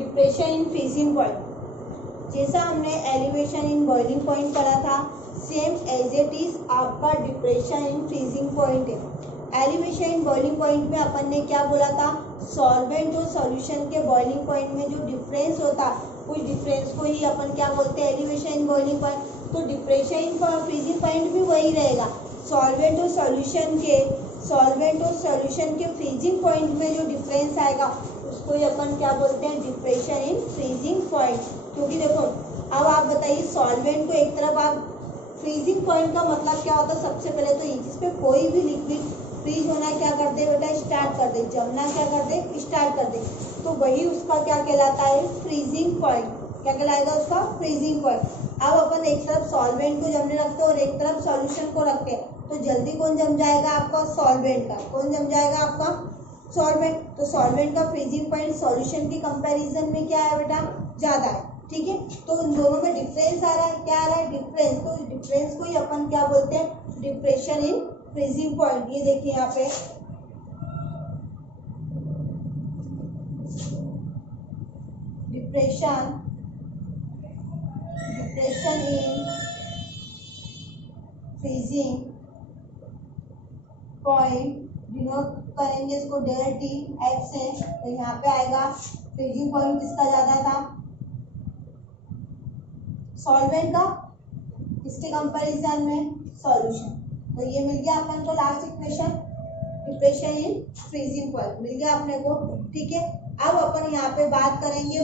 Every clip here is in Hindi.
Depression in freezing point. जैसा हमने एलिवेशन इन बॉइलिंग पॉइंट पढ़ा था, सेम एज इट इज आपका डिप्रेशन इन फ्रीजिंग पॉइंट है। एलिवेशन इन बॉइलिंग पॉइंट में अपन ने क्या बोला था, सॉल्वेंट और सॉल्यूशन के बॉइलिंग पॉइंट में जो डिफरेंस होता है उस डिफरेंस को ही अपन क्या बोलते हैं, एलिवेशन इन बॉइलिंग पॉइंट। तो डिप्रेशन इन फ्रीजिंग पॉइंट भी वही रहेगा, सॉल्वेंट और सॉल्यूशन के फ्रीजिंग पॉइंट में जो डिफरेंस आएगा उसको ही अपन क्या बोलते हैं, डिप्रेशन इन फ्रीजिंग पॉइंट। क्योंकि देखो अब आप बताइए, सॉल्वेंट को एक तरफ आप, फ्रीजिंग पॉइंट का मतलब क्या होता है, सबसे पहले तो जिस पे कोई भी लिक्विड फ्रीज होना क्या कर दे बेटा, स्टार्ट कर दे, जमना क्या कर दे, स्टार्ट कर दे, तो वही उसका क्या कहलाता है, फ्रीजिंग पॉइंट। क्या कहलाएगा उसका, फ्रीजिंग पॉइंट। अब अपन एक तरफ सॉल्वेंट को जमने रखते हैं और एक तरफ सॉल्यूशन को रखते हैं, तो जल्दी कौन जम जाएगा, आपका सॉल्वेंट का। कौन जम जाएगा, आपका सॉल्वेंट। तो सॉल्वेंट का फ्रीजिंग पॉइंट सॉल्यूशन के कंपैरिजन में क्या है बेटा, ज़्यादा है। ठीक है, तो उन दोनों में डिफरेंस आ रहा है, क्या आ रहा है, डिफरेंस। तो डिफरेंस को ही अपन क्या बोलते हैं, डिप्रेशन इन फ्रीजिंग पॉइंट। ये देखिए यहाँ पे depression in freezing point, denote करेंगे इसको डेल टी एफ से, तो यहाँ पे आएगा फ्रीजिंग पॉइंट किसका ज्यादा था, सॉल्वेंट का, इसके कंपैरिजन में सॉल्यूशन। तो ये मिल गया अपन को last equation, depression in freezing point मिल गया अपने को। ठीक है, अब अपन यहाँ पे बात करेंगे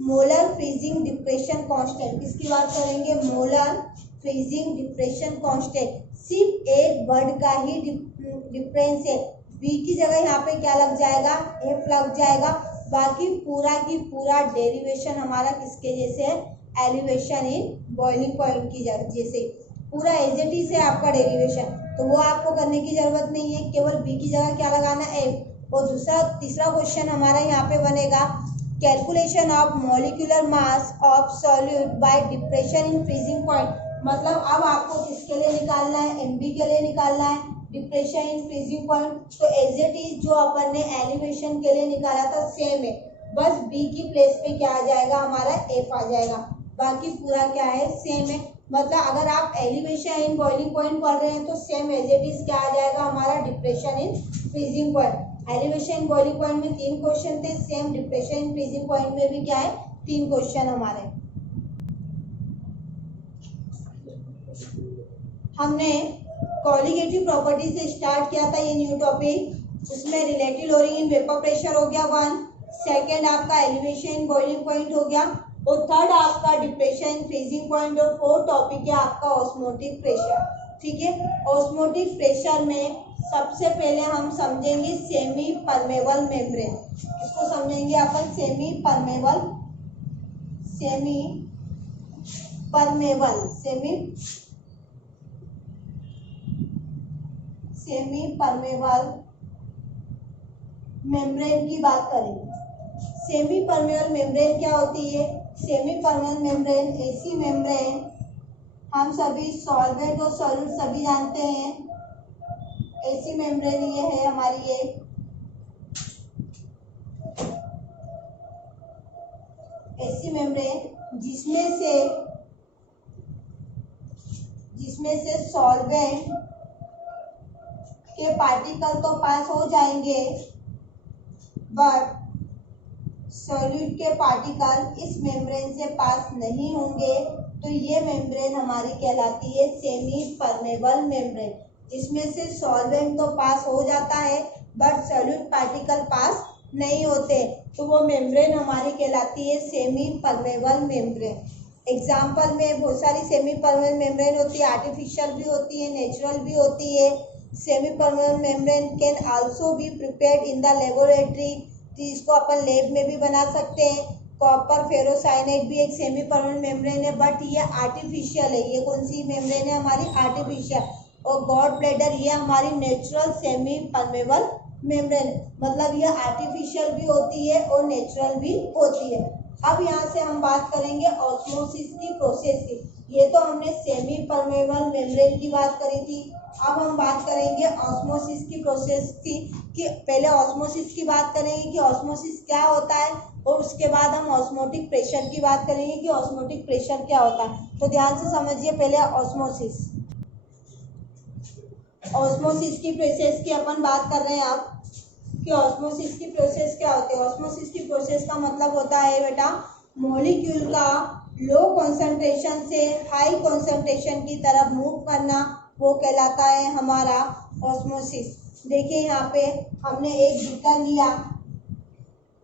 मोलर फ्रीजिंग डिप्रेशन कांस्टेंट। किसकी बात करेंगे, मोलर फ्रीजिंग डिप्रेशन कांस्टेंट। सिर्फ एक वर्ड का ही डिफरेंस है, बी की जगह यहाँ पे क्या लग जाएगा, एफ लग जाएगा। बाकी पूरा की पूरा डेरिवेशन हमारा किसके जैसे है, एलिवेशन इन बॉइलिंग पॉइंट की जैसे, पूरा एज इट इज है आपका डेरिवेशन। तो वो आपको करने की जरूरत नहीं है, केवल बी की जगह क्या लगाना, एफ। और तीसरा क्वेश्चन हमारा यहाँ पे बनेगा, calculation of molecular mass of solute bye depression in freezing point. मतलब अब आपको किसके लिए निकालना है, एमबी के लिए निकालना है, डिप्रेशन इन फ्रीजिंग पॉइंट। तो एज इट इज जो अपन ने एलिवेशन के लिए निकाला था सेम है, बस बी की प्लेस पे क्या आ जाएगा, हमारा एफ आ जाएगा। बाकी पूरा क्या है, सेम है। मतलब अगर आप एलिवेशन इन बॉइलिंग पॉइंट पढ़ रहे हैं तो सेम एज इट इज क्या आ जाएगा, हमारा depression in freezing point. Elevation in boiling point में 3 क्वेश्चन थे, same depression in freezing point में भी क्या है, 3 क्वेश्चन हमारे। हमने कॉलिगेटिव प्रॉपर्टी से स्टार्ट किया था ये न्यू टॉपिक। उसमें relative lowering in vapour pressure हो गया 1, सेकेंड आपका एलिवेशन इन बॉइलिंग पॉइंट हो गया, और थर्ड आपका डिप्रेशन इन फ्रीजिंग पॉइंट, और फोर्थ टॉपिक है आपका ऑस्मोटिक प्रेशर। ठीक है, ऑस्मोटिक प्रेशर में सबसे पहले हम समझेंगे सेमी परमेबल मेम्ब्रेन। इसको समझेंगे अपन सेमी परमेबल मेम्ब्रेन की बात करेंगे। सेमी परमेबल मेम्ब्रेन क्या होती है, सेमी परमेबल मेम्ब्रेन ऐसी मेम्ब्रेन, हम सभी सॉल्वेंट और सॉल्यूट सभी जानते हैं, ऐसी मेम्ब्रेन ये है हमारी, एक ऐसी मेम्ब्रेन जिसमें से सॉल्वेंट के पार्टिकल तो पास हो जाएंगे, बट सॉल्यूट के पार्टिकल इस मेम्ब्रेन से पास नहीं होंगे। तो ये मेम्ब्रेन हमारी कहलाती है सेमी परमेबल मेम्ब्रेन, जिसमें से सॉल्वेंट तो पास हो जाता है बट सॉल्यूट पार्टिकल पास नहीं होते, तो वो मेम्ब्रेन हमारी कहलाती है सेमी परमेबल मेम्ब्रेन। एग्जाम्पल में बहुत सारी सेमी परमेबल मेम्ब्रेन होती है, आर्टिफिशियल भी होती है, नेचुरल भी होती है। Semi permeable membrane can also be prepared in the laboratory, जिसको अपन लैब में भी बना सकते हैं। कॉपर फेरोसाइनाइड भी एक सेमी परमेबल मेम्ब्रेन है, बट ये आर्टिफिशियल है। ये कौन सी मेम्ब्रेन है हमारी, आर्टिफिशियल। और गॉड ब्लैडर ये हमारी नेचुरल सेमी परमेबल मेम्ब्रेन, मतलब ये आर्टिफिशियल भी होती है और नेचुरल भी होती है। अब यहाँ से हम बात करेंगे ऑस्मोसिस की प्रोसेस की। ये तो हमने सेमी परमेबल मेम्ब्रेन की बात करी थी, अब हम बात करेंगे ऑस्मोसिस की प्रोसेस की, कि पहले ऑस्मोसिस की बात करेंगे कि ऑस्मोसिस क्या होता है, और उसके बाद हम ऑस्मोटिक प्रेशर की बात करेंगे कि ऑस्मोटिक प्रेशर क्या होता है। तो ध्यान से समझिए पहले ऑस्मोसिस। ऑस्मोसिस की प्रोसेस की अपन बात कर रहे हैं अब कि ऑस्मोसिस की प्रोसेस क्या होती है। ऑस्मोसिस की प्रोसेस का मतलब होता है बेटा मॉलिक्यूल का लो कॉन्सेंट्रेशन से हाई कॉन्सेंट्रेशन की तरफ मूव करना, वो कहलाता है हमारा ऑस्मोसिस। देखिए यहाँ पे हमने एक बीकर लिया,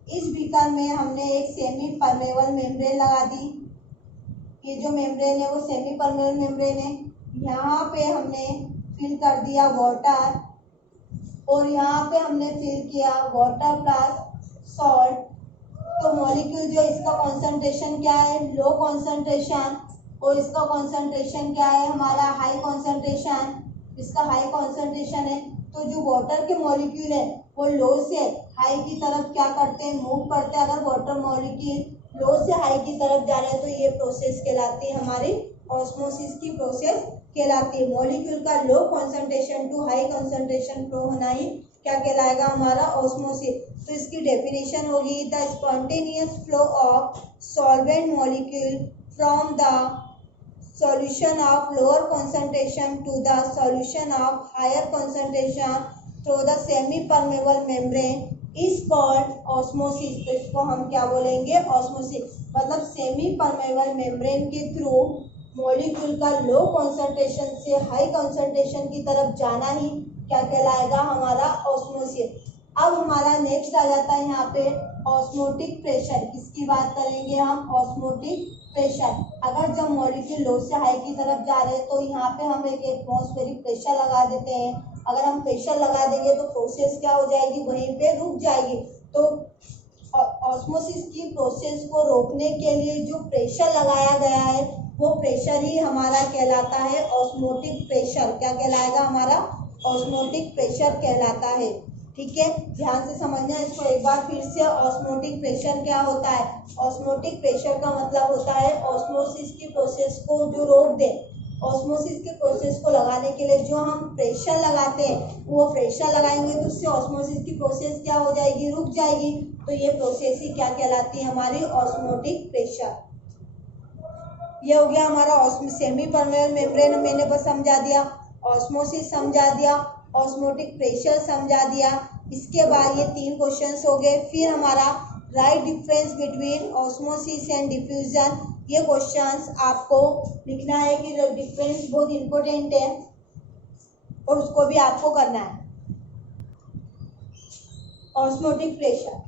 इस बीकर में हमने एक सेमी परमेबल मेम्ब्रेन लगा दी। ये जो मेम्ब्रेन है वो सेमी परमेबल मेम्ब्रेन है। यहाँ पे हमने फिल कर दिया वाटर, और यहाँ पे हमने फिल किया वाटर प्लस सॉल्ट। तो मॉलिक्यूल जो इसका कॉन्सेंट्रेशन क्या है, लो कॉन्सेंट्रेशन, और इसका कॉन्सेंट्रेशन क्या है हमारा हाई कॉन्सेंट्रेशन। इसका हाई कॉन्सेंट्रेशन है, तो जो वाटर के मॉलिक्यूल है वो लो से हाई की तरफ क्या करते हैं, मूव करते हैं। अगर वाटर मॉलिक्यूल लो से हाई की तरफ जा रहे हैं तो ये प्रोसेस कहलाती है हमारी ऑस्मोसिस की प्रोसेस कहलाती है। मॉलिक्यूल का low concentration to high concentration flow होना ही क्या कहलाएगा हमारा ऑस्मोसिस। तो इसकी डेफिनेशन होगी the spontaneous flow of solvent molecule from the solution of lower concentration to the solution of higher concentration through the semi permeable membrane is called osmosis। तो इसको हम क्या बोलेंगे, ऑस्मोसिस। मतलब सेमी परमेबल मेम्ब्रेन के थ्रू मॉलिक्यूल का लो कॉन्सेंट्रेशन से हाई कॉन्सेंट्रेशन की तरफ जाना ही क्या कहलाएगा हमारा ऑस्मोसिस। अब हमारा नेक्स्ट आ जाता है यहाँ पे ऑस्मोटिक प्रेशर। किसकी बात करेंगे हम, ऑस्मोटिक प्रेशर। अगर जब मॉलिक्यूल लो से हाई की तरफ जा रहे हैं तो यहाँ पे हम एक एटमॉस्फेरिक प्रेशर लगा देते हैं। अगर हम प्रेशर लगा देंगे तो प्रोसेस क्या हो जाएगी, वहीं पे रुक जाएगी। तो ऑस्मोसिस की प्रोसेस को रोकने के लिए जो प्रेशर लगाया गया है वो प्रेशर ही हमारा कहलाता है ऑस्मोटिक प्रेशर। क्या कहलाएगा हमारा, ऑस्मोटिक प्रेशर कहलाता है। ठीक है, ध्यान से समझना इसको एक बार फिर से। ऑस्मोटिक प्रेशर क्या होता है, ऑस्मोटिक प्रेशर का मतलब होता है ऑस्मोसिस की प्रोसेस को जो रोक दे। ऑस्मोसिस की प्रोसेस को लगाने के लिए जो हम प्रेशर लगाते हैं, वो प्रेशर लगाएंगे तो उससे ऑस्मोसिस की प्रोसेस क्या हो जाएगी, रुक जाएगी। तो ये प्रोसेस ही क्या कहलाती है हमारी, ऑस्मोटिक प्रेशर। ये हो गया हमारा सेमी परमेबल मेम्ब्रेन मैंने बस समझा दिया, ऑस्मोसिस समझा दिया, ऑस्मोटिक प्रेशर समझा दिया। इसके बाद ये 3 क्वेश्चंस हो गए। फिर हमारा right difference between osmosis and diffusion. ये क्वेश्चंस आपको लिखना है कि डिफरेंस बहुत इंपॉर्टेंट है और उसको भी आपको करना है। ऑस्मोटिक प्रेशर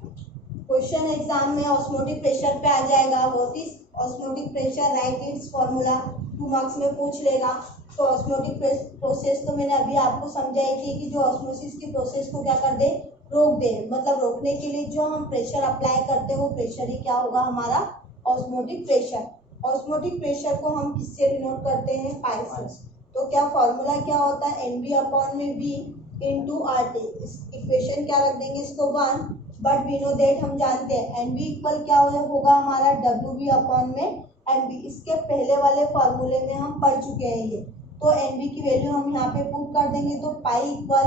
क्वेश्चन एग्जाम में ऑस्मोटिक प्रेशर पे आ जाएगा। What is osmotic pressure, right it's formula, 2 marks में पूछ लेगा। तो ऑस्मोटिक प्रोसेस तो मैंने अभी आपको समझाई थी कि जो ऑस्मोसिस की प्रोसेस को क्या कर दे, रोक दे। मतलब रोकने के लिए जो हम प्रेशर अप्लाई करते हैं वो प्रेशर ही क्या होगा हमारा, ऑस्मोटिक प्रेशर। ऑस्मोटिक प्रेशर को हम किससे डिनोट करते हैं, पाई से। तो क्या फॉर्मूला क्या होता है, NB अपॉन में V इंटू RT। इस इक्वेशन क्या रख देंगे इसको 1, बट वी नो दैट हम जानते हैं NB इक्वल क्या होगा हमारा WB अपॉन में MB। इसके पहले वाले फॉर्मूले में हम पढ़ चुके हैं ये। तो NB की वैल्यू हम यहाँ पे पुट कर देंगे तो पाई इक्वल